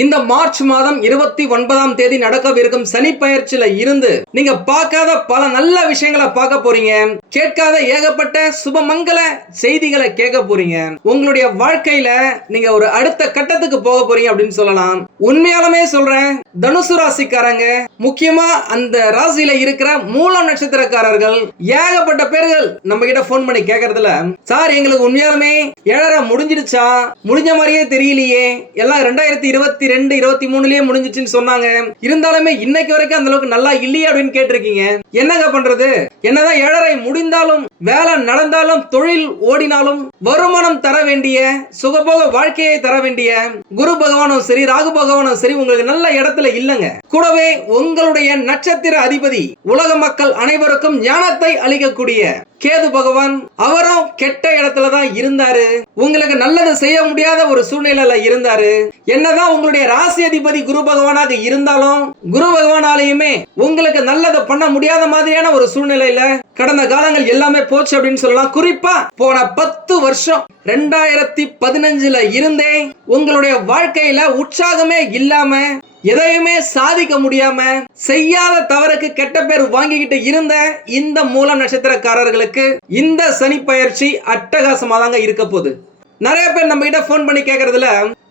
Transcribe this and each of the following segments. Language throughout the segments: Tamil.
இந்த மார்ச் மாதம் இருபத்தி ஒன்பதாம் தேதி நடக்கவிருக்கும் சனி பயிற்சியில இருந்து நீங்க பார்க்காத பல நல்ல விஷயங்களை பார்க்க போறீங்க. கேட்காத ஏகப்பட்ட சுபமங்கல செய்திகளை கேட்க போறீங்க. உங்களுடைய வாழ்க்கையில நீங்க ஒரு அடுத்த கட்டத்துக்கு போக போறீங்க அப்படின்னு சொல்லலாம். உண்மையாலுமே சொல்றேன் தனுசு ராசிக்காரங்க முக்கியமா அந்த ராசியில இருக்கிற மூலம் நட்சத்திரக்காரர்கள் ஏகப்பட்ட பேர்கள் நம்ம கிட்ட போன் பண்ணி கேக்குறதுல சார் எங்களுக்கு உண்மையாலுமே ஏழரை முடிஞ்சிடுச்சா? முடிஞ்ச மாதிரியே தெரியலையே. எல்லாம் ரெண்டாயிரத்தி இருபத்தி ரெண்டு இருபத்தி மூணுலயே முடிஞ்சிச்சுன்னு சொன்னாங்க. இருந்தாலுமே இன்னைக்கு வரைக்கும் அந்த அளவுக்கு நல்லா இல்லையே அப்படின்னு கேட்டிருக்கீங்க. என்னங்க பண்றது? என்னதான் ஏழரை முடிந்தாலும் வேலை நடந்தாலும் தொழில் ஓடினாலும் வருமானம் தர வேண்டிய சுகபோக வாழ்க்கையை தர வேண்டிய குரு பகவானும் சரி ராகு பகவானும் சரி உங்களுக்கு நல்ல இடத்துல இல்லைங்க. கூடவே உங்களுடைய நட்சத்திர அதிபதி உலக மக்கள் அனைவருக்கும் ஞானத்தை அளிக்கக்கூடிய கேது பகவான் அவரும் கெட்ட இடத்துல தான் இருந்தாரு. உங்களுக்கு நல்லது செய்ய முடியாத ஒரு சூழ்நிலையில இருந்தாரு. என்னதான் உங்களுடைய ராசி அதிபதி குரு பகவானாக இருந்தாலும் குரு பகவானாலையுமே உங்களுக்கு நல்லதை பண்ண முடியாத மாதிரியான ஒரு சூழ்நிலையில கடந்த காலங்கள் எல்லாமே போச்சு அப்படின்னு சொல்லலாம். குறிப்பா போன பத்து வருஷம் ரெண்டாயிரத்தி பதினஞ்சுல இருந்தே உங்களுடைய வாழ்க்கையில உற்சாகமே இல்லாம எதையுமே சாதிக்க முடியாம செய்யாத தவறுக்கு கெட்ட பேர் வாங்கிக்கிட்டு இருந்த இந்த மூல நட்சத்திரக்காரர்களுக்கு இந்த சனி பயிற்சி அட்டகாசமா தாங்க இருக்க போகுது. நிறைய பேர் நம்ம கிட்ட போன் பண்ணி கேக்குறதுல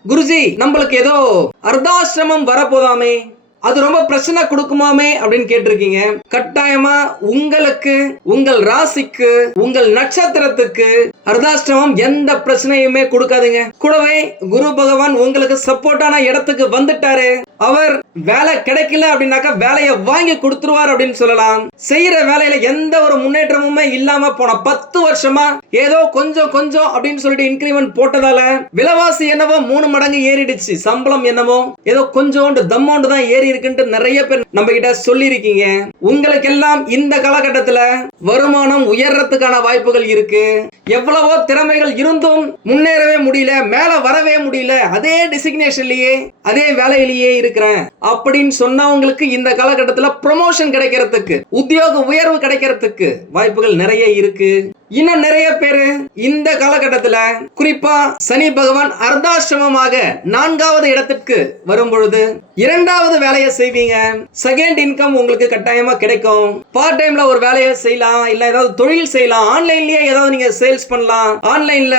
குருஜி நம்மளுக்கு ஏதோ அர்த்தாசிரமம் வரப்போதாமே அது ரொம்ப பிரச்சனை கொடுக்குமாமே அப்படின்னு கேட்டிருக்கீங்க. கட்டாயமா உங்களுக்கு உங்கள் ராசிக்கு உங்கள் நட்சத்திரத்துக்கு அர்தாஷ்டமம் எந்த பிரச்சனையுமே கொடுக்காதுங்க. கூடவே குரு பகவான் உங்களுக்கு சப்போர்ட்டான இடத்துக்கு வந்துட்டாரு. அவர் வேலை கிடைக்கல அப்படின்னாக்கா வேலையை வாங்கி கொடுத்துருவார் அப்படின்னு சொல்லலாம். செய்யற வேலையில எந்த ஒரு முன்னேற்றமுமே இல்லாம போன பத்து வருஷமா ஏதோ கொஞ்சம் கொஞ்சம் அப்படின்னு சொல்லிட்டு இன்கிரிமெண்ட் போட்டதால விலைவாசி என்னவோ மூணு மடங்கு ஏறிடுச்சு. சம்பளம் என்னவோ ஏதோ கொஞ்சோண்டு தம்மோண்டு தான் ஏறி இருக்குன்ட்டு நிறைய பேர் நம்ம கிட்ட சொல்லி இருக்கீங்க இந்த காலகட்டத்தில் வருமானம் உயர்றதுக்கான வாய்ப்புகள் இருக்கு. எவ்வளவோ திறமைகள் இருந்தும் முன்னேறவே முடியல மேல வரவே முடியல. அதே டெசிக்னேஷன்லயே அதே வேலையிலேயே இருக்கிறேன். அப்படின்னு சொன்னவங்களுக்கு இந்த காலகட்டத்துல ப்ரொமோஷன் கிடைக்கிறதுக்கு உத்தியோக உயர்வு கிடைக்கிறதுக்கு வாய்ப்புகள் நிறைய இருக்கு. இன்னும் நிறைய பேரு இந்த காலகட்டத்துல குறிப்பா சனி பகவான் அர்த்தாசிரமமாக நான்காவது இடத்திற்கு வரும் பொழுது இரண்டாவது வேலையை செய்வீங்க. செகண்ட் இன்கம் உங்களுக்கு கட்டாயமா கிடைக்கும். பார்ட் டைம்ல ஒரு வேலையை செய்யலாம் இல்ல ஏதாவது தொழில் செய்யலாம். ஆன்லைன்லயே ஏதாவது நீங்க சேல்ஸ் பண்ணலாம் ஆன்லைன்ல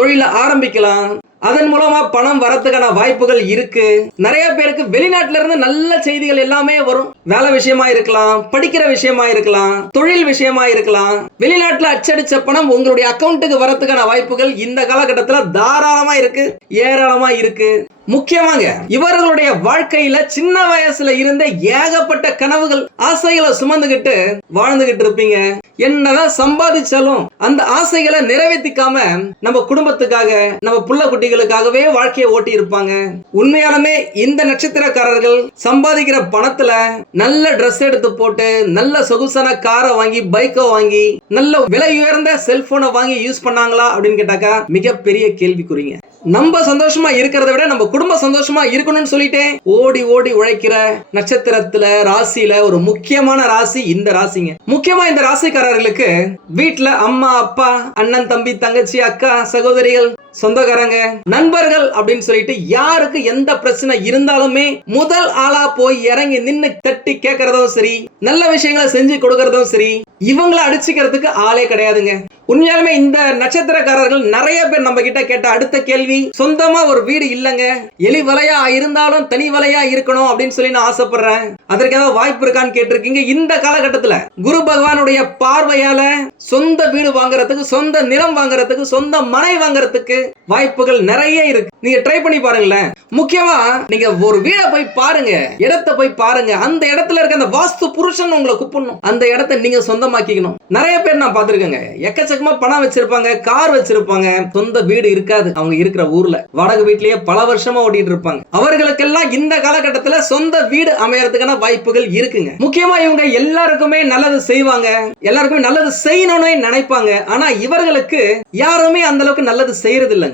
தொழில ஆரம்பிக்கலாம். அதன் மூலமா பணம் வரத்துக்கான வாய்ப்புகள் இருக்கு. நிறைய பேருக்கு வெளிநாட்டுல இருந்து நல்ல செய்திகள் எல்லாமே வரும். வேலை விஷயமா இருக்கலாம் படிக்கிற விஷயமா இருக்கலாம் தொழில் விஷயமா இருக்கலாம். வெளிநாட்டுல அச்சடிச்ச பணம் உங்களுடைய அக்கௌண்ட்டுக்கு வரத்துக்கான வாய்ப்புகள் இந்த காலகட்டத்துல தாராளமா இருக்கு ஏராளமா இருக்கு. முக்கியமாக இவர்களுடைய வாழ்க்கையில சின்ன வயசுல இருந்த ஏகப்பட்ட கனவுகள் ஆசைகளை சுமந்துகிட்டு வாழ்ந்துகிட்டு இருப்பீங்க. என்னதான் சம்பாதிச்சாலும் அந்த ஆசைகளை நிறைவேற்றிக்காம நம்ம குடும்பத்துக்காக நம்ம புள்ள குட்டிகளுக்காகவே வாழ்க்கையை ஓட்டி இருப்பாங்க. உண்மையாலுமே இந்த நட்சத்திரக்காரர்கள் சம்பாதிக்கிற பணத்துல நல்ல ட்ரெஸ் எடுத்து போட்டு நல்ல சொகுசான காரை வாங்கி பைக்கை வாங்கி நல்ல விலை உயர்ந்த செல்போனை வாங்கி யூஸ் பண்ணாங்களா அப்படின்னு கேட்டாக்கா மிகப்பெரிய கேள்விக்குறிங்க. நம்ம சந்தோஷமா இருக்கிறத விட நம்ம குடும்ப சந்தோஷமா இருக்கணும்னு சொல்லிட்டு ஓடி ஓடி உழைக்கிற நட்சத்திரத்துல ராசியில ஒரு முக்கியமான ராசி இந்த ராசிங்க. முக்கியமா இந்த ராசிக்காரர்களுக்கு வீட்டுல அம்மா அப்பா அண்ணன் தம்பி தங்கச்சி அக்கா சகோதரிகள் சொந்தக்காரங்க நண்பர்கள் அப்படின்னு சொல்லிட்டு யாருக்கு எந்த பிரச்சனை இருந்தாலுமே முதல் ஆளா போய் இறங்கி நின்னு தட்டி கேட்கறதும் சரி நல்ல விஷயங்களை செஞ்சு கொடுக்கறதும் சரி இவங்கள அடிச்சுக்கிறதுக்கு ஆளே கிடையாதுங்க. உண்மையாலுமே இந்த நட்சத்திரக்காரர்கள் நிறைய பேர் நம்ம கிட்ட கேட்ட அடுத்த கேள்வி சொந்தமா ஒரு வீடு இல்லைங்க எலி வலையா இருந்தாலும் தனி வலையா இருக்கணும் அப்படின்னு சொல்லி நான் ஆசைப்படுறேன். அதற்கு ஏதாவது வாய்ப்பு இருக்கான்னு கேட்டிருக்கீங்க. இந்த காலகட்டத்துல குரு பகவானுடைய பார்வையால சொந்த வீடு வாங்குறதுக்கு சொந்த நிலம் வாங்குறதுக்கு சொந்த மனை வாங்குறதுக்கு வாய்ப்புகள் நிறைய இருக்கு. நீங்க ட்ரை பண்ணி பாருங்களேன். முக்கியமா நீங்க ஒரு வீடை போய் பாருங்க. இடத்தை போய் பாருங்க. அந்த இடத்துல இருக்க அந்த வாஸ்து புருஷன் உங்களை கூப்பிடணும். அந்த இடத்தை நீங்க சொந்தமாக்கிக்கணும். நிறைய பேர் நான் பார்த்திருக்கேங்க. எக்கச்சக்கமா பணம் வச்சிருப்பாங்க கார் வச்சிருப்பாங்க. சொந்த வீடு இருக்காது. அவங்க இருக்கிற ஊர்ல. வாடகை வீட்லயே பல வருஷமா ஓட்டிட்டு இருப்பாங்க. அவர்களுக்கெல்லாம் இந்த காலகட்டத்துல சொந்த வீடு அமையறதுக்கான வாய்ப்புகள் இருக்குங்க. முக்கியமா இவங்க எல்லாருக்குமே நல்லது செய்வாங்க. எல்லாருக்குமே நல்லது செய்யணும்னு நினைப்பாங்க. ஆனா இவர்களுக்கு யாருமே அந்த அளவுக்கு நல்லது செய்யறது இல்லைங்க.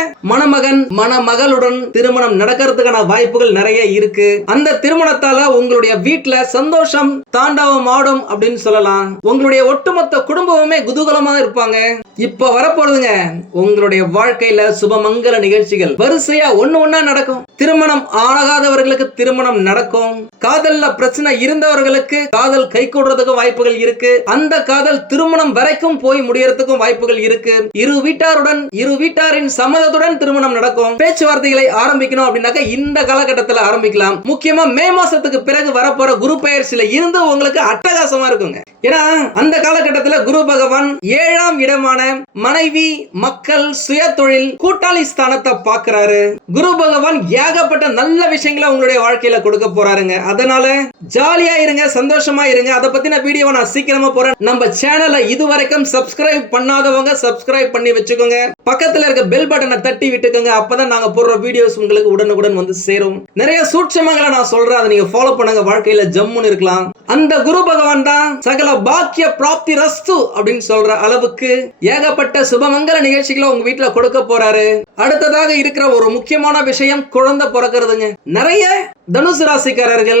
மணமகன் மணமகளுடன் திருமணம் நடக்கிறதுக்கான வாய்ப்புகள் நிறைய இருக்கு. அந்த திருமணத்தால உங்களுடைய வீட்டுல சந்தோஷம் தாண்டவம் ஆடும் அப்படின்னு சொல்லலாம். உங்களுடைய ஒட்டுமொத்த குடும்பமுமே குதூகலமா இருப்பாங்க. இப்ப வரப்போறதுங்க உங்களுடைய வாழ்க்கையில சுபமங்கல நிகழ்ச்சிகள். வரிசையா ஒண்ணு ஒண்ணா நடக்கும். திருமணம் ஆகாதவர்களுக்கு திருமணம் நடக்கும். காதல்ல பிரச்சனை இருந்தவர்களுக்கு காதல் கை கூடுறதுக்கு வாய்ப்புகள் இருக்கு. அந்த காதல் திருமணம் வரைக்கும் போய் முடியறதுக்கும் வாய்ப்புகள் இருக்கு. இரு வீட்டாருடன் இரு வீட்டாரின் சம்மதத்துடன் திருமணம் நடக்கும். பேச்சுவார்த்தைகளை ஆரம்பிக்கணும் அப்படின்னாக்க இந்த காலகட்டத்தில் ஆரம்பிக்கலாம். முக்கியமா மே மாசத்துக்கு பிறகு வரப்போற குரு பயிற்சியில இருந்து உங்களுக்கு அட்டகாசமா இருக்குங்க. ஏன்னா அந்த காலகட்டத்துல குரு பகவான் ஏழாம் இடமான மனைவி மக்கள் சுய தொழில் கூட்டாளி ஸ்தானத்தை பாக்குறாரு குரு பகவான் ஏகப்பட்ட நல்ல விஷயங்களை உங்களுடைய வாழ்க்கையில கொடுக்க போறாருங்க. அதனால ஜாலியா இருங்க சந்தோஷமா இருங்க. அதை பத்தின வீடியோவை நான் சீக்கிரமா போறேன். நம்ம சேனலை இதுவரைக்கும் சப்ஸ்கிரைப் பண்ணாதவங்க சப்ஸ்கிரைப் பண்ணி வச்சுக்கோங்க. பக்கத்துல இருக்க பெல் பட்டனை தட்டி விட்டுக்கோங்க. அப்பதான் நாங்க போடுற வீடியோஸ் உங்களுக்கு உடனுக்குடன் வந்து சேரும். நிறைய சூட்சமங்களை நான் சொல்றேன். அதை நீங்க ஃபாலோ பண்ணுங்க. வாழ்க்கையில ஜம்முன்னு இருக்கலாம். அந்த குரு பகவான் தான் சகல பாக்கிய பிராப்தி ரஸ்து அப்படின்னு சொல்ற அளவுக்கு ஏகப்பட்ட சுபமங்கல நிகழ்ச்சிகளை உங்க வீட்டுல கொடுக்க போறாரு. அடுத்ததாக இருக்கிற ஒரு முக்கியமான விஷயம் குழந்தை பிறக்கிறதுங்க. நிறைய தனுசு ராசிக்காரர்கள்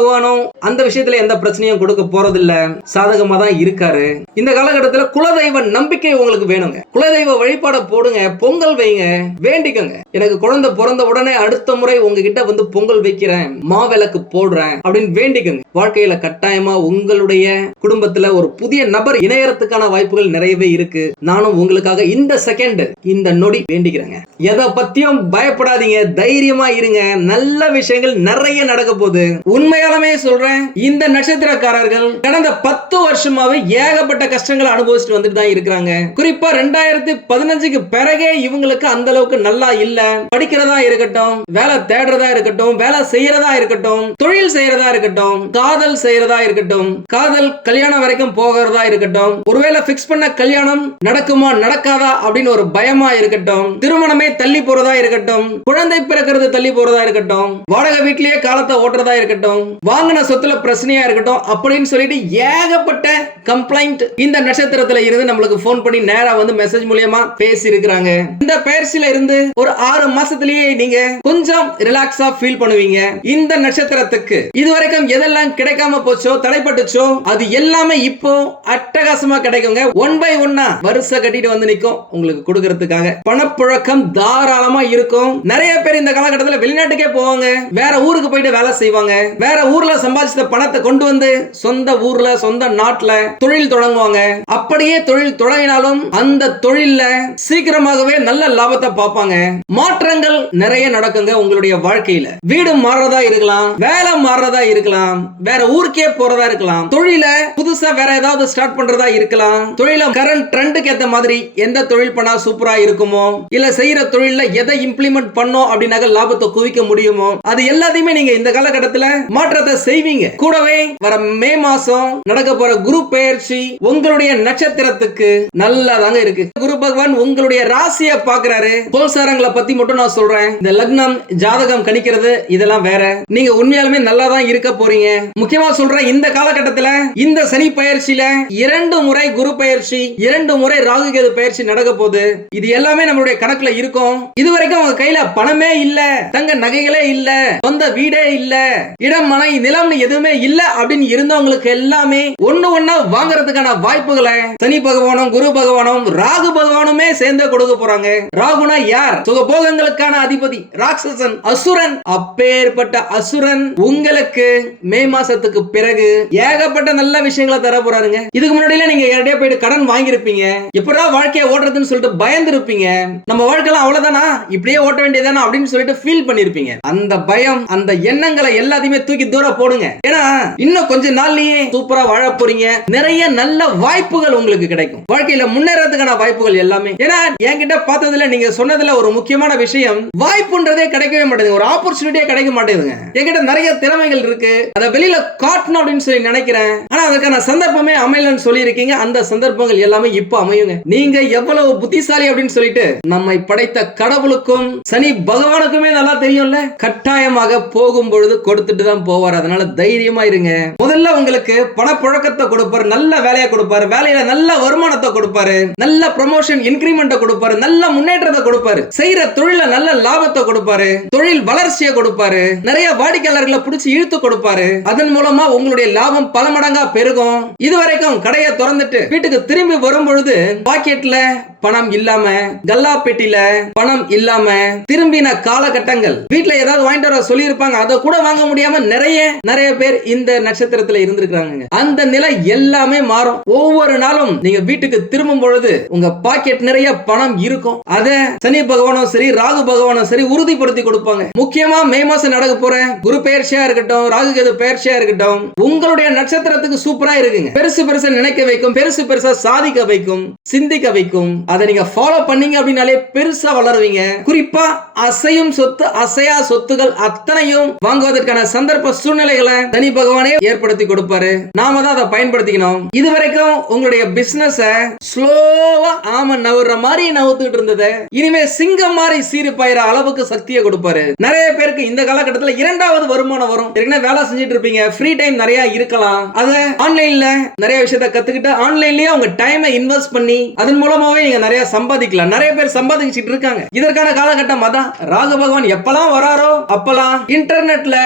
பகவானும் அந்த விஷயத்துல எந்த பிரச்சனையும் கொடுக்க போறதில்ல. சாதகமா தான் இருக்காரு. இந்த காலகட்டத்துல குலதெய்வ நம்பிக்கை உங்களுக்கு வேணுங்க. குலதெய்வ வழிபாட போடுங்க பொங்கல் வைங்க வேண்டிக்கோங்க. எனக்கு குழந்தை பிறந்த உடனே அடுத்த முறை உங்ககிட்ட வந்து பொங்கல் வைக்கிறேன் மாவிளக்கு போடுறேன் அப்படின்னு வேண்டிக்கோங்க. வாழ்க்கையில கட்டாயமா உங்களுடைய குடும்பத்துல ஒரு புதிய நபர் இணையறதுக்கான வாய்ப்புகள் நிறையவே இருக்கு. நானும் உங்களுக்காக இந்த செகண்ட் இந்த நொடி வேண்டிக்கிறேங்க. எதை பத்தியும் பயப்படாதீங்க தைரியமா இருங்க. நல்ல விஷயங்கள் நிறைய நடக்க போகுது. உண்மையாலுமே சொல்றேன். இந்த நட்சத்திரக்காரர்கள் கடந்த பத்து வருஷமாவே ஏகப்பட்ட கஷ்டங்களை அனுபவிச்சுட்டு வந்துட்டு தான் இருக்கிறாங்க. குறிப்பா ரெண்டாயிரத்தி பதினஞ்சுக்கு பிறகே இவங்களுக்கு அந்த அளவுக்கு நல்லா இல்ல. படிக்கிறதா இருக்கட்டும் வேலை தேடுறதா இருக்கட்டும் வேலை செய்யறதா இருக்கட்டும் தொழில் செய்யறதா இருக்கட்டும் காதல் செய்யறதா இருக்கட்டும் காதல் கல்யாணம் வரைக்கும் போகிறதா இருக்கட்டும் ஒருவேளை பிக்ஸ் பண்ண கல்யாணம் நடக்குமா நடக்காதா அப்படின்னு ஒரு பயமா இருக்கட்டும் திருமணமே தள்ளி போறதா இருக்கட்டும் குழந்தை பிறக்கிறது தள்ளி போறதா இருக்கட்டும் வாடகை வீட்லயே காலத்தை ஓட்டுறதா இருக்கட்டும் வாங்கின சொத்துல பிரச்சனையா இருக்கட்டும் அப்படின்னு சொல்லிட்டு ஏகப்பட்ட கம்ப்ளைண்ட் இந்த நட்சத்திரத்துல இருந்து நம்மளுக்கு போன் பண்ணி நேரா வந்து மெசேஜ் மூலியமா பேசி இருக்கிறாங்க இந்த பயிற்சியில இருந்து ஒரு ஆறு மாசத்திலேயே நீங்க கொஞ்சம் ரிலாக்ஸா ஃபீல் பண்ணுவீங்க. இந்த நட்சத்திரத்துக்கு இதுவரைக்கும் எதெல்லாம் கிடைக்காம போச்சோ தடைப்பட்டுச்சோ அது எல்லாமே இப்போ அட்டகாசமா கிடைக்குங்க. ஒன் பை ஒன்னா வருஷ கட்டிட்டு வந்து நிக்கும் உங்களுக்கு கொடுக்கறதுக்காக. பணப்புழக்கம் தாராளமா இருக்கும். நிறைய பேர் இந்த காலகட்டத்தில் வெளிநாட்டுக்கே போவாங்க. வேற ஊருக்கு போயிட்டு வேலை செய்வாங்க. வேற ஊர்ல சம்பாதிச்ச பணத்தை கொண்டு வந்து சொந்த ஊர்ல சொந்த நாட்டுல தொழில் தொடங்குவாங்க. அப்படியே தொழில் தொடங்கினாலும் அந்த தொழில்ல சீக்கிரமாகவே நல்ல லாபத்தை பார்ப்பாங்க. மாற்றங்கள் நிறைய நடக்குங்க உங்களுடைய வாழ்க்கையில. வீடு மாறுறதா இருக்கலாம் வேலை மாறுறதா இருக்கலாம் வேற ஊருக்கே போறதா இருக்கலாம் தொழில புதுசா வேற ஏதாவது ஸ்டார்ட் பண்றதா இருக்கலாம் தொழில கரண்ட் ட்ரெண்டுக்கு ஏத்த மாதிரி எந்த தொழில் பண்ணா சூப்பரா இருக்குமோ இல்ல செய்யற தொழில்ல எதை இம்ப்ளிமெண்ட் பண்ணோம் அப்படின்னாக்க லாபத்தை குவிக்க முடியுமோ அது எல்லாத்தையுமே நீங்க இந்த காலகட்டத்துல மாற்றத்தை செய்வீங்க. கூடவே வர மே மாசம் நடக்க போற குரு பெயர்ச்சி உங்களுடைய நட்சத்திரத்துக்கு நல்லதாங்க இருக்கு. குரு பகவான் உங்களுடைய ராசியை பாக்குறாரு கோல்சாரங்களை பத்தி மட்டும் நான் சொல்றேன். இந்த லக்னம் ஜாதகம் கணிக்கிறது இதெல்லாம் வேற. நீங்க உண்மையாலுமே நல்லா தான் இருக்க போறீங்க. முக்கியமா சொல்றேன் இந்த காலகட்டத்துல இந்த சனி பயிற்சியில இரண்டு முறை குரு பயிற்சி இரண்டு முறை ராகு கேது பயிற்சி நடக்க போகுது. இது எல்லாமே நம்மளுடைய கணக்குல இருக்கும். இதுவரைக்கும் உங்க கையில பணமே இல்ல தங்க நகைகளே இல்ல சொந்த வீடே இல்ல இடம் ஆனா நிலம்னு எதுவுமே இல்ல அப்படின்னு இருந்தவங்களுக்கு எல்லாமே ஒண்ணு ஒண்ணா வாங்குறதுக்கான வாய்ப்புகளை சனி பகவானும் குரு பகவானும் ராகு பகவானுமே சேர்ந்து கொடுக்க போறாங்க. ராகுனா யார்? சுகபோகங்களுக்கான அதிபதி ராட்சசன் அசுரன். அப்பேற்பட்ட அசுரன் உங்களுக்கு மே மாசத்துக்கு பிறகு ஏகப்பட்ட நல்ல விஷயங்களை தர போறாருங்க. இதுக்கு முன்னாடியில நீங்க யார்கிட்டயே போயிட்டு கடன் வாங்கியிருப்பீங்க. எப்படா வாழ்க்கையை ஓட்டுறதுன்னு சொல்லிட்டு பயந்து இருப்பீங்க நம்ம வாழ்க்கைலாம் அவ்வளவுதானா? இப்படியே ஓட்ட வேண்டியதானா அப்படின்னு சொல்லிட்டு ஃபீல் பண்ணிருப்பீங்க. அந்த பயம் அந்த எண்ணங்களை எல்லாத்தையுமே தூக்கி தூர போடுங்க. ஏன்னா இன்னும் கொஞ்ச நாள்லயே சூப்பரா வாழ போறீங்க. நிறைய நல்ல வாய்ப்புகள் உங்களுக்கு கிடைக்கும். வாழ்க்கையில முன்னேறதுக்கான வாய்ப்புகள் எல்லாமே. ஏன்னா என்கிட்ட பார்த்ததுல நீங்க சொன்னதுல ஒரு முக்கியமான விஷயம் வாய்ப்புன்றதே கிடைக்கவே மாட்டேங்குது. ஒரு ஆப்பர்ச்சுனிட்டியே கிடைக்க மாட்டேங்குதுங்க. என்கிட்ட நிறைய திறமைகள் இருக்கு. அதை வெளியில காட்டணும் அப்படின்னு சொல்லி நினைக்கிறேன். ஆனா அதுக்கான சந்தர்ப்பமே அமையலன்னு சொல்லி இருக்கீங்க அந்த சந்தர்ப்பங்கள் எல்லாமே இப்ப அமையுங்க. நீங்க எவ்வளவு புத்திசாலி அப்படின்னு சொல்லிட்டு நம்மை படைத்த கடவுளுக்கும் சனி பகவானுக்குமே நல்லா தெரியும்ல. கட்டாயமாக போகும் பொழுது கொடுத்துட்டு தான் போவார். அதனால தைரியமா இருங்க. முதல்ல உங்களுக்கு பணப்புழக்கத்தை கொடுப்பாரு. நல்ல வேலையை கொடுப்பாரு. வேலையில நல்ல வருமானத்தை கொடுப்பாரு. நல்ல ப்ரமோஷன் இன்கிரிமெண்ட் கொடுப்பாரு. நல்ல முன்னேற்றத்தை கொடுப்பாரு. செய்யற தொழில நல்ல லாபத்தை கொடுப்பாரு. தொழில் வளர்ச்சியை கொடுப்பாரு. நிறைய வாடிக்கையாளர்களை பிடிச்சி இழுத்து கொடுப்பாரு. அதன் மூலமா உங்களுடைய லாபம் பல மடங்கா பெருகும். இதுவரைக்கும் கடையை திறந்துட்டு வீட்டுக்கு திரும்பி வரும் பொழுது பாக்கெட்ல பணம் இல்லாம கல்லா பெட்டில பணம் இல்லாம திரும்பின காலகட்டங்கள். வீட்டுல ஏதாவது வாங்கிட்டு வர சொல்லியிருப்பாங்க. அதை கூட வாங்க முடியாம நிறைய நிறைய பேர் இந்த நட்சத்திரத்துல இருந்திருக்காங்க அந்த நிலை எல்லாமே மாறும். ஒவ்வொரு நாளும் நீங்க வீட்டுக்கு திரும்பும் பொழுது உங்க பாக்கெட் நிறைய பணம் இருக்கும். அத சனி பகவானும் சரி ராகு பகவானும் சரி உறுதிப்படுத்தி கொடுப்பாங்க. முக்கியமா மே மாசம் நடக்க போற குரு பெயர்ச்சியா இருக்கட்டும் ராகு கேது பெயர்ச்சியா இருக்கட்டும் உங்களுடைய நட்சத்திரத்துக்கு சூப்பரா இருக்குங்க. பெருசு பெருசா நினைக்க வைக்கும் பெருசு பெருசா சாதிக்க வைக்கும் சிந்திக்க வைக்கும். அதை நீங்க ஃபாலோ பண்ணீங்க அப்படின்னாலே பெருசா வளருவீங்க. குறிப்பா அசையும் சொத்து அசையா சொத்துகள் அத்தனையும் வாங்குவதற்கான சந்தர்ப்ப சூழ்நிலைகளை தனி பகவானே ஏற்படுத்தி கொடுப்பாரு. நாம தான் அதை பயன்படுத்திக்கணும். இது வரைக்கும் உங்களுடைய பிசினஸ ஸ்லோவா ஆம நவுற மாதிரி நவுத்துக்கிட்டு இருந்தது. இனிமே சிங்கம் மாதிரி சீறு பாயிற அளவுக்கு சக்தியை கொடுப்பாரு. நிறைய பேருக்கு இந்த காலகட்டத்தில் இரண்டாவது வருமானம் வரும். ஏற்கனவே வேலை செஞ்சுட்டு இருப்பீங்க. ஃப்ரீ டைம் நிறைய இருக்கலாம். அத ஆன்லைன்ல நிறைய விஷயத்த கத்துக்கிட்டு ஆன்லைன்லயே உங்க டைமை இன்வெஸ்ட் பண்ணி அதன் மூலமாவே நீங்க நிறைய சம்பாதிக்கலாம். நிறைய பேர் சம்பாதிச்சுட்டு இருக்காங்க. இதற்கான காலகட்டம் அதான். ராகு பகவான் எப்பெல்லாம் வராரோ அப்பெல்லாம் இன்டர்நெட்ல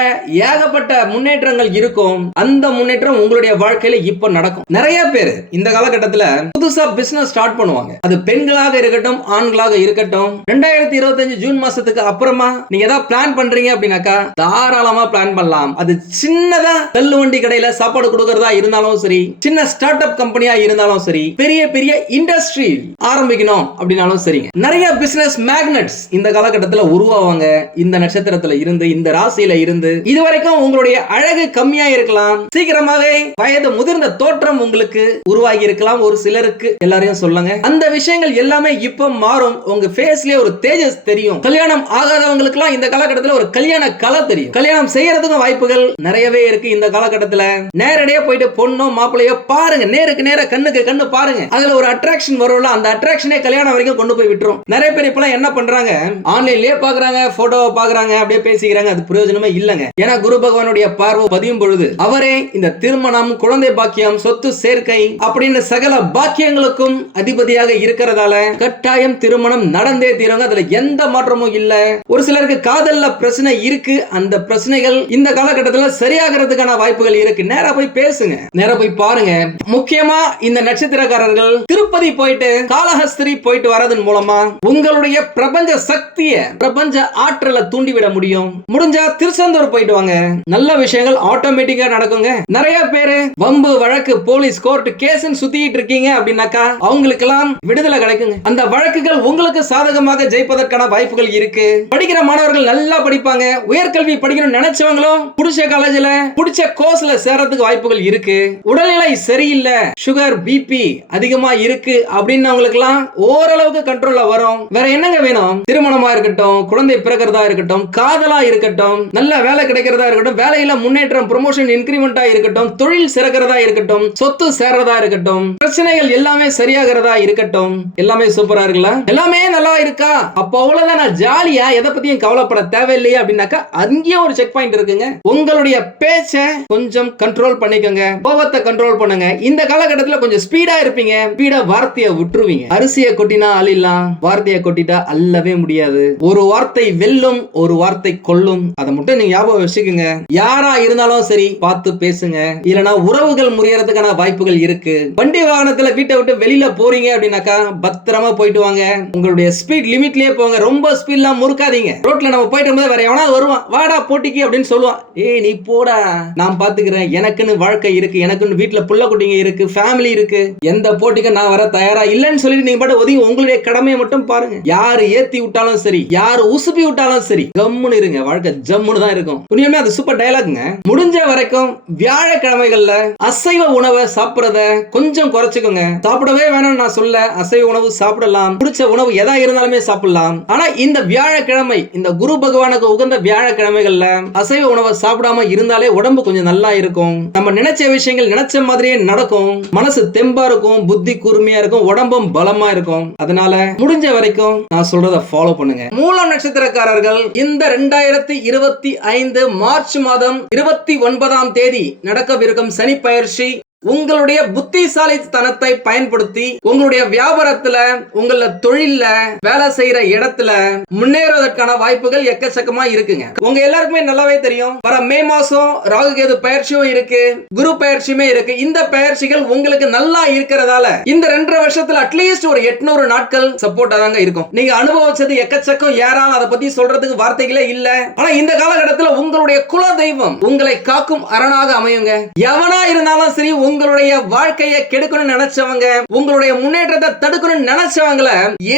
ஏகப்பட்ட முன்னேற்றங்கள் இருக்கும். அந்த முன்னேற்றம் உங்களுடைய வாழ்க்கையில இப்ப நடக்கும். நிறைய பேர் இந்த காலகட்டத்துல புதுசா பிசினஸ் ஸ்டார்ட் பண்ணுவாங்க. அது பெண்களாக இருக்கட்டும் ஆண்களாக இருக்கட்டும். ரெண்டாயிரத்தி இருபத்தஞ்சு ஜூன் மாசத்துக்கு அப்புறமா நீங்க ஏதாவது பிளான் பண்றீங்க அப்படின்னாக்கா தாராளமா பிளான் பண்ணலாம். அது சின்னதா தள்ளு வண்டி கடையில சாப்பாடு கொடுக்கறதா இருந்தாலும் சரி சின்ன ஸ்டார்ட் அப் கம்பெனியா இருந்தாலும் சரி பெரிய பெரிய இண்டஸ்ட்ரி ஆரம்பிக்கணும் அப்படின்னாலும் சரிங்க. நிறைய பிசினஸ் மேக்னட்ஸ் இந்த காலகட்டத்தில் உருவாவாங்க. இந்த நட்சத்திரத்துல இருந்து இந்த ராசியில இருந்து இது வரைக்கும் உங்களுடைய அழகு கம்மியா இருக்கலாம். சீக்கிரமாவே வயது முதிர்ந்த தோற்றம் உங்களுக்கு உருவாகி இருக்கலாம். ஒரு சிலருக்கு எல்லாரையும் சொல்லுங்க. அந்த விஷயங்கள் எல்லாமே இப்ப மாறும். உங்க ஃபேஸ்லயே ஒரு தேஜஸ் தெரியும். கல்யாணம் ஆகாதவங்களுக்கு எல்லாம் இந்த காலகட்டத்தில் ஒரு கல்யாண கலை தெரியும். கல்யாணம் செய்யறதுக்கும் வாய்ப்புகள் நிறையவே இருக்கு இந்த காலகட்டத்துல. நேரடியா போயிட்டு பொண்ணோ மாப்பிள்ளையோ பாருங்க. நேருக்கு நேர கண்ணுக்கு கண்ணு பாருங்க. அதுல ஒரு அட்ராக்ஷன் வரும்ல. அந்த அட்ராக்ஷனே கல்யாணம் வரைக்கும் கொண்டு போய் விட்டுரும். நிறைய பேர் இப்பெல்லாம் என்ன பண்றாங்க? ஆன்லைன்லயே பாக்குறாங்க போட்டோவை பாக்குறாங்க அப்படியே பேசிக்கிறாங்க. அது பிரயோஜனமே இல்லைங்க. ஏன்னா குரு பகவானுடைய பார்வை பதியும் பொழுது அவரே இந்த திருமணம் குழந்தை பாக்கியம் சொத்து சேர்க்கை அப்படின்னு சகல பாக்கியங்களுக்கும் அதிபதியாக இருக்கிறதால கட்டாயம் திருமணம் நடந்தே தீருங்க. அதுல எந்த மாற்றமும் இல்ல. ஒரு சிலருக்கு காதல்ல பிரச்சனை இருக்கு. அந்த பிரச்சனைகள் இந்த காலகட்டத்துல சரியாகிறதுக்கான வாய்ப்புகள் இருக்கு. நேரா போய் பேசுங்க. நேரா போய் பாருங்க. முக்கியமா இந்த நட்சத்திரக்காரர்கள் திருப்பதி போயிட்டு காளஹஸ்திரி போயிட்டு வரதன் மூலமா உங்களுடைய பிரபஞ்ச சக்திய பிரபஞ்ச ஆற்றலை தூண்டிவிட முடியும். முடிஞ்சா திருச்செந்தூர் போயிட்டு வாங்க. நல்ல விஷயங்கள் ஆட்டோமேட்டிக்கா நடக்குங்க. நிறைய பேரு வம்பு வழக்கு போலீஸ் கோர்ட் கேஸ் சுத்திட்டு இருக்கீங்க அப்படின்னாக்கா அவங்களுக்கெல்லாம் விடுதலை கிடைக்குங்க. அந்த வழக்குகள் உங்களுக்கு சாதகமாக ஜெயிப்பதற்கான வாய்ப்புகள் இருக்கு. படிக்கிற மாணவர்கள் நல்லா படிப்பாங்க. உயர்கல்வி படிக்கணும்னு நினைச்சவங்களும் பிடிச்ச காலேஜ்ல பிடிச்ச கோர்ஸ்ல சேர்றதுக்கு வாய்ப்புகள் இருக்கு. உடல்நிலை சரியில்லை சுகர் பிபி அதிகமா இருக்கு அப்படின்னவங்களுக்குலாம் ஓரளவுக்கு கண்ட்ரோல்ல வரும். வேற என்னங்க வேணும்? திருமணமா இருக்கட்டும் குழந்தை பிறக்கிறதா இருக்கட்டும் காதலா இருக்கட்டும் நல்ல வேலை கிடைக்கிறதா இருக்கட்டும் வேலையில முன்னேற்றம் ப்ரொமோஷன் இன்கிரிமெண்டா இருக்கட்டும் தொழில் சிறக்கிறதா இருக்கட்டும் சொத்து சேர்றதா இருக்கட்டும் பிரச்சனைகள் எல்லாமே சரியாகிறதா இருக்கட்டும். எல்லாமே சூப்பரா இருக்குல்ல? எல்லாமே நல்லா இருக்கா? அப்போ அவ்வளவுதான் நான் ஜாலியா எதை பத்தியும் கவலைப்பட தேவையில்லையே அப்படின்னாக்கா அங்கேயும் ஒரு செக் பாயிண்ட் இருக்குங்க. உங்களுடைய பேச்ச கொஞ்சம் கண்ட்ரோல் பண்ணிக்கோங்க. கோபத்தை கண்ட்ரோல் பண்ணுங்க. இந்த காலகட்டத்தில் கொஞ்சம் ஸ்பீடா இருப்பீங்க. ஸ்பீடா வார்த்தையை விட்டுருவீங்க. அரிசியை கொட்டினா அழிலாம் வார்த்தையை கொட்டிட்டா அல்லவே முடியாது. ஒரு வார்த்தை வெல்லும் ஒரு வார்த்தை கொல்லும். அதை மட்டும் நீங்க ஞாபகம் வச்சுக்கோங்க. யாரா இருந்தாலும் சரி பார்த்து பேசுங்க. இல்லனா உறவுகள் முறியறதுக்கான வாய்ப்புகள் இருக்கு. வண்டி வாகனத்துல வீட்டை விட்டு வெளியில போறீங்க அப்படின்னாக்கா பத்திரமா போயிட்டு வாங்க. உங்களுடைய ஸ்பீட் லிமிட்லயே போங்க. ரொம்ப ஸ்பீட்லாம் முறுக்காதீங்க. ரோட்ல நம்ம போயிட்டு போது வேற எவனா வருவான். வாடா போட்டிக்கு அப்படின்னு சொல்லுவான். ஏய் நீ போடா. நான் பாத்துக்கிறேன். எனக்குன்னு வாழ்க்கை இருக்கு. எனக்குன்னு வீட்டுல புள்ள குட்டிங்க இருக்கு. ஃபேமிலி இருக்கு. எந்த போட்டிக்கு நான் வர தயாரா இல்லைன்னு சொல்லிட்டு நீங்க பாட்டு ஒதுங்கி உங்களுடைய கடமையை மட்டும் பாருங்க. யாரு ஏத்தி விட்டாலும் சரி யாரு உசுப்பி விட்டாலும் சரி ஜம்முன்னு இருங்க. வாழ்க்கை ஜம்முன்னு தான் இருக்கும். உண்மையுமே அது சூப்பர் டைலாக்ங்க முடிஞ்ச வரைக்கும் வியாழக்கிழமைகள்ல அசைவ உணவை சாப்பிடுறத கொஞ்சம் குறைச்சுக்கோங்க. சாப்பிடவே வேணும்னு நான் சொல்ல அசைவ உணவு சாப்பிடலாம். பிடிச்ச உணவு எதா இருந்தாலுமே சாப்பிடலாம். ஆனா இந்த வியாழக்கிழமை இந்த குரு பகவானுக்கு உகந்த வியாழக்கிழமைகள்ல அசைவ உணவை சாப்பிடாம இருந்தாலே உடம்பு கொஞ்சம் நல்லா இருக்கும். நம்ம நினைச்ச விஷயங்கள் நினைச்ச மாதிரியே நடக்கும். மனசு தெம்பா இருக்கும் புத்தி கூர்மையா இருக்கும் உடம்பும் பலமா இருக்கும். அதனால முடிஞ்ச வரைக்கும் நான் சொல்றதை ஃபாலோ பண்ணுங்க. மூலம் நட்சத்திரக்காரர்கள் இந்த ரெண்டாயிரத்தி இருபத்தி ஐந்து மார்ச் மாதம் இருபத்தி ஒன்பதாம் தேதி நடக்கவிருக்கும் சனி பயிற்சி உங்களுடைய புத்திசாலித்தனத்தை பயன்படுத்தி உங்களுடைய வியாபாரத்துல உங்கள தொழில்ல வேலை செய்யற இடத்துல முன்னேறுவதற்கான வாய்ப்புகள் எக்கச்சக்கமா இருக்குங்க. உங்க எல்லாருக்குமே நல்லாவே தெரியும். வர மே மாசம் ராகு கேது பயிற்சியும் இருக்கு குரு பயிற்சியுமே இருக்கு. இந்த பயிற்சிகள் உங்களுக்கு நல்லா இருக்கிறதால இந்த ரெண்டரை வருஷத்துல அட்லீஸ்ட் ஒரு எட்நூறு நாட்கள் சப்போர்ட்டா தாங்க இருக்கும். நீங்க அனுபவிச்சது எக்கச்சக்கம் யாராலும் அதை பத்தி சொல்றதுக்கு வார்த்தைகளே இல்ல. ஆனா இந்த காலகட்டத்தில் உங்களுடைய குல தெய்வம் உங்களை காக்கும் அரணாக அமையுங்க. எவனா இருந்தாலும் சரி உங்களுடைய வாழ்க்கையை கெடுக்கணும்னு நினைச்சவங்க உங்களுடைய முன்னேற்றத்தை தடுக்கணும்னு நினைச்சவங்கள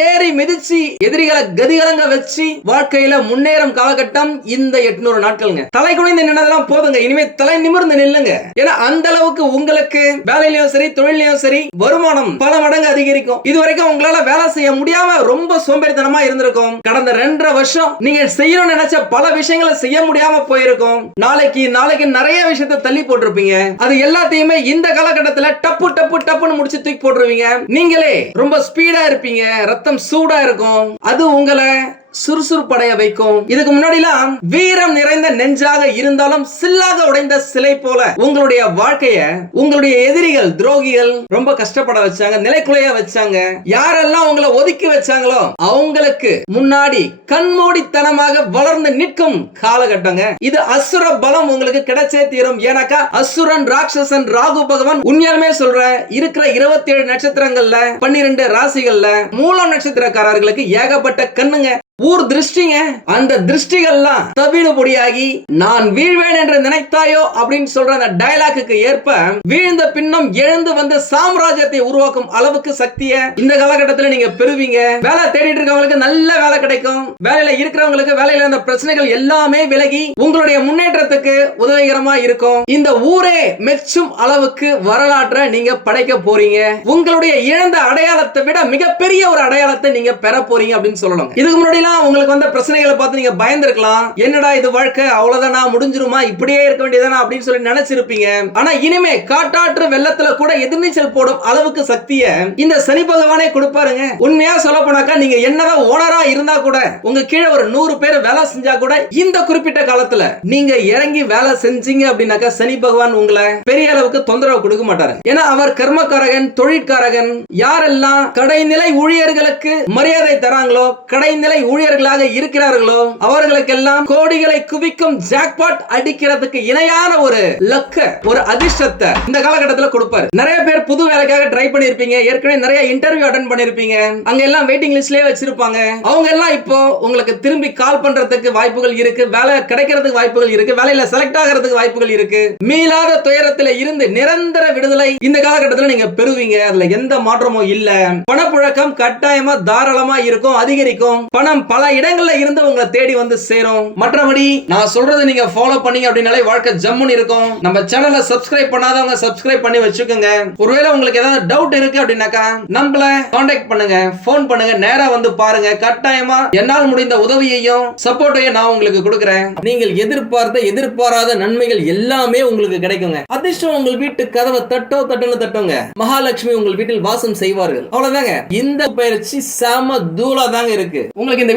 ஏறி மிதிச்சு எதிரிகளை கதிகலங்க வச்சு வாழ்க்கையில முன்னேறும் காலகட்டம் இந்த எட்நூறு நாட்கள்ங்க. தலை குனிந்து நின்னதெல்லாம் போதுங்க. இனிமே தலை நிமிர்ந்து நில்லுங்க. ஏன்னா அந்த அளவுக்கு உங்களுக்கு வேலையிலயும் சரி தொழிலையும் சரி வருமானம் பல மடங்கு அதிகரிக்கும். இது வரைக்கும் உங்களால வேலை செய்ய முடியாம ரொம்ப சோம்பேறித்தனமா இருந்திருக்கும். கடந்த ரெண்டரை வருஷம் நீங்க செய்யணும்னு நினைச்ச பல விஷயங்களை செய்ய முடியாம போயிருக்கும். நாளைக்கு நாளைக்கு நிறைய விஷயத்த தள்ளி போட்டிருப்பீங்க. அது எல்லாத்தையுமே இந்த காலகட்டத்துல டப்பு டப்பு டப்புன்னு முடிச்சு தூக்கி போட்டுருவீங்க. நீங்களே ரொம்ப ஸ்பீடா இருப்பீங்க. ரத்தம் சூடா இருக்கும். அது உங்களை சுறுசுறுப்படைய வைக்கும். இதுக்கு முன்னாடிலாம் வீரம் நிறைந்த நெஞ்சாக இருந்தாலும் சில்லாக உடைந்த சிலை போல உங்களுடைய வாழ்க்கைய உங்களுடைய எதிரிகள் துரோகிகள் ரொம்ப கஷ்டப்பட வச்சாங்க நிலைக்குலைய வச்சாங்க. யாரெல்லாம் உங்களை ஒதுக்கி வச்சாங்களோ அவங்களுக்கு முன்னாடி கண்மூடித்தனமாக வளர்ந்து நிற்கும் காலகட்டங்க. இது அசுர பலம் உங்களுக்கு கிடைச்சே தீரும். ஏன்னாக்கா அசுரன் ராட்சசன் ராகு பகவான் உண்மையாலுமே சொல்றேன் இருக்கிற இருபத்தி ஏழு நட்சத்திரங்கள்ல பன்னிரெண்டு ராசிகள்ல மூலம் நட்சத்திரக்காரர்களுக்கு ஏகப்பட்ட கண்ணுங்க. ஊர் திருஷ்டிங்க. அந்த திருஷ்டிகள்லாம் தவிடு பொடியாகி நான் வீழ்வேன் என்று நினைத்தாயோ? அப்படின்னு சொல்ற அந்த டயலாக்கு ஏற்ப வீழ்ந்த பின்னம் எழுந்து வந்து சாம்ராஜ்யத்தை உருவாக்கும் அளவுக்கு சக்தியை இந்த காலகட்டத்தில் நீங்க பெறுவீங்க. வேலை தேடிட்டு இருக்கவங்களுக்கு நல்ல வேலை கிடைக்கும். வேலையில இருக்கிறவங்களுக்கு வேலையில இருந்த பிரச்சனைகள் எல்லாமே விலகி உங்களுடைய முன்னேற்றத்துக்கு உதவிகரமா இருக்கும். இந்த ஊரே மெச்சும் அளவுக்கு வரலாற்றை நீங்க படைக்க போறீங்க. உங்களுடைய இழந்த அடையாளத்தை விட மிகப்பெரிய ஒரு அடையாளத்தை நீங்க பெற போறீங்க அப்படின்னு சொல்லலாம் இதுக்கு முன்னாடி உங்களுக்கு வந்த பிரச்சனைகளை பார்த்து நீங்க பயந்துருக்கலாம். என்னடா இது வாழ்க்கை? அவ்வளவுதானா? முடிஞ்சிருமா? இப்படியே இருக்க வேண்டியதானா அப்படின்னு சொல்லி நினைச்சிருப்பீங்க. ஆனா இனிமே காட்டாற்று வெள்ளத்துல கூட எதிர்நீச்சல் போடும் அளவுக்கு சக்திய இந்த சனி பகவானே கொடுப்பாருங்க. உண்மையா சொல்ல போனாக்கா நீங்க என்னதான் ஓனரா இருந்தா கூட உங்க கீழே ஒரு நூறு பேர் வேலை செஞ்சா கூட இந்த குறிப்பிட்ட காலத்துல நீங்க இறங்கி வேலை செஞ்சீங்க அப்படின்னாக்கா சனி பகவான் உங்களை பெரிய அளவுக்கு தொந்தரவு கொடுக்க மாட்டாரு. ஏன்னா அவர் கர்மக்காரகன் தொழிற்காரகன். யாரெல்லாம் கடைநிலை ஊழியர்களுக்கு மரியாதை தராங்களோ கடைநிலை ஊழியர்களாக இருக்கிறார்களோ அவர்களுக்கெல்லாம் கோடிகளை குவிக்கும் ஜாக்பாட் அடிக்கிறதுக்கு இணையான ஒரு லக்க ஒரு அதிர்ஷ்டத்தை இந்த காலகட்டத்தில் கொடுப்பாரு. நிறைய பேர் புது வேலைக்காக ட்ரை பண்ணிருப்பீங்க. ஏற்கனவே நிறைய இன்டர்வியூ அட்டன் பண்ணிருப்பீங்க. அங்க எல்லாம் வெயிட்டிங் லிஸ்ட்லயே வச்சிருப்பாங்க. அவங்க எல்லாம் இப்போ உங்களுக்கு திரும்பி கால் பண்றதுக்கு வாய்ப்புகள் இருக்கு. வேலை கிடைக்கிறதுக்கு வாய்ப்புகள் இருக்கு. வேலையில செலக்ட் ஆகிறதுக்கு வாய்ப்புகள் இருக்கு. மீளாத துயரத்துல இருந்து நிரந்தர விடுதலை இந்த காலகட்டத்தில் நீங்க பெறுவீங்க. அதுல எந்த மாற்றமும் இல்ல. பணப்புழக்கம் கட்டாயமா தாராளமா இருக்கும் அதிகரிக்கும். பணம் பல இடங்கள்ல இருந்து உங்களை தேடி வந்து சேரும். மற்றபடி நான் சொல்றதை நீங்க ஃபாலோ பண்ணீங்க அப்படின்னாலே வாழ்க்கை ஜம்முன்னு இருக்கும். நம்ம சேனலை சப்ஸ்கிரைப் பண்ணாதவங்க சப்ஸ்கிரைப் பண்ணி வச்சுக்கோங்க. ஒருவேளை உங்களுக்கு ஏதாவது டவுட் இருக்கு அப்படின்னாக்கா நம்மள காண்டாக்ட் பண்ணுங்க ஃபோன் பண்ணுங்க நேரா வந்து பாருங்க. கட்டாயமா என்னால் முடிந்த உதவியையும் சப்போர்ட்டையும் நான் உங்களுக்கு கொடுக்குறேன். நீங்கள் எதிர்பார்த்த எதிர்பாராத நன்மைகள் எல்லாமே உங்களுக்கு கிடைக்குங்க. அதிர்ஷ்டம் உங்கள் வீட்டு கதவை தட்டோ தட்டுன்னு தட்டுங்க. மகாலட்சுமி உங்கள் வீட்டில் வாசம் செய்வார்கள். அவ்வளவுதாங்க. இந்த பயிற்சி செம தூளா தாங்க இருக்கு. உங்களுக்கு இந்த